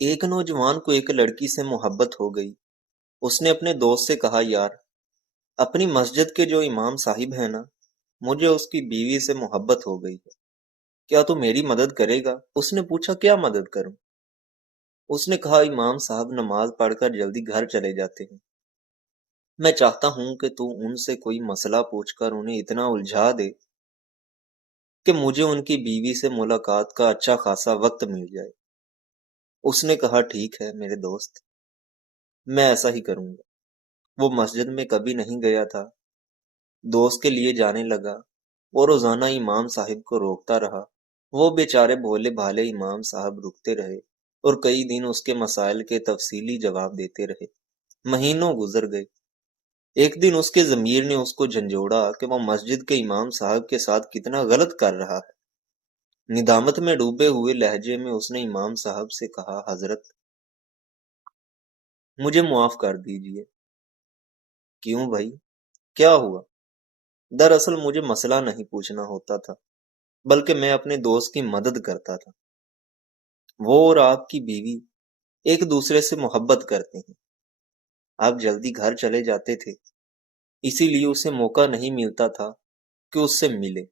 ایک نوجوان کو ایک لڑکی سے محبت ہو گئی۔ اس نے اپنے دوست سے کہا، یار، اپنی مسجد کے جو امام صاحب ہیں نا، مجھے اس کی بیوی سے محبت ہو گئی ہے، کیا تو میری مدد کرے گا؟ اس نے پوچھا، کیا مدد کروں؟ اس نے کہا، امام صاحب نماز پڑھ کر جلدی گھر چلے جاتے ہیں، میں چاہتا ہوں کہ تو ان سے کوئی مسئلہ پوچھ کر انہیں اتنا الجھا دے کہ مجھے ان کی بیوی سے ملاقات کا اچھا خاصا وقت مل جائے۔ اس نے کہا، ٹھیک ہے میرے دوست، میں ایسا ہی کروں گا۔ وہ مسجد میں کبھی نہیں گیا تھا، دوست کے لیے جانے لگا۔ وہ روزانہ امام صاحب کو روکتا رہا۔ وہ بیچارے بھولے بھالے امام صاحب رکتے رہے اور کئی دن اس کے مسائل کے تفصیلی جواب دیتے رہے۔ مہینوں گزر گئے۔ ایک دن اس کے ضمیر نے اس کو جھنجھوڑا کہ وہ مسجد کے امام صاحب کے ساتھ کتنا غلط کر رہا ہے۔ ندامت میں ڈوبے ہوئے لہجے میں اس نے امام صاحب سے کہا، حضرت، مجھے معاف کر دیجئے۔ کیوں بھائی، کیا ہوا؟ دراصل مجھے مسئلہ نہیں پوچھنا ہوتا تھا، بلکہ میں اپنے دوست کی مدد کرتا تھا۔ وہ اور آپ کی بیوی ایک دوسرے سے محبت کرتے ہیں۔ آپ جلدی گھر چلے جاتے تھے، اسی لیے اسے موقع نہیں ملتا تھا کہ اس سے ملے۔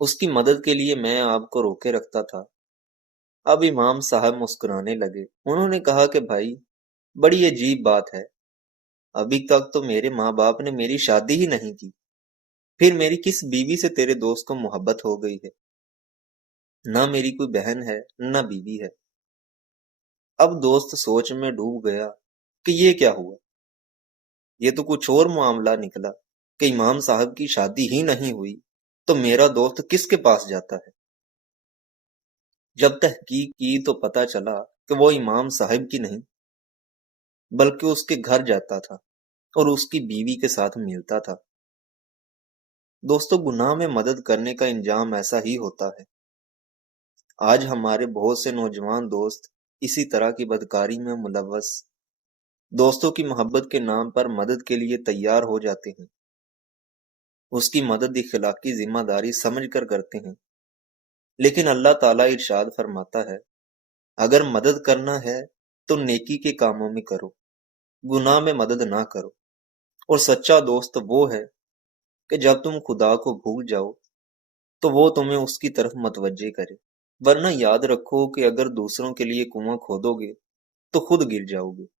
اس کی مدد کے لیے میں آپ کو روکے رکھتا تھا۔ اب امام صاحب مسکرانے لگے۔ انہوں نے کہا کہ بھائی، بڑی عجیب بات ہے، ابھی تک تو میرے ماں باپ نے میری شادی ہی نہیں کی، پھر میری کس بیوی سے تیرے دوست کو محبت ہو گئی ہے؟ نہ میری کوئی بہن ہے، نہ بیوی ہے۔ اب دوست سوچ میں ڈوب گیا کہ یہ کیا ہوا؟ یہ تو کچھ اور معاملہ نکلا کہ امام صاحب کی شادی ہی نہیں ہوئی تو میرا دوست کس کے پاس جاتا ہے؟ جب تحقیق کی تو پتہ چلا کہ وہ امام صاحب کی نہیں، بلکہ اس کے گھر جاتا تھا اور اس کی بیوی کے ساتھ ملتا تھا۔ دوستو، گناہ میں مدد کرنے کا انجام ایسا ہی ہوتا ہے۔ آج ہمارے بہت سے نوجوان دوست اسی طرح کی بدکاری میں ملوث، دوستوں کی محبت کے نام پر مدد کے لیے تیار ہو جاتے ہیں، اس کی مدد اخلاقی ذمہ داری سمجھ کر کرتے ہیں، لیکن اللہ تعالیٰ ارشاد فرماتا ہے، اگر مدد کرنا ہے تو نیکی کے کاموں میں کرو، گناہ میں مدد نہ کرو۔ اور سچا دوست وہ ہے کہ جب تم خدا کو بھول جاؤ تو وہ تمہیں اس کی طرف متوجہ کرے، ورنہ یاد رکھو کہ اگر دوسروں کے لیے کنواں کھودو گے تو خود گر جاؤ گے۔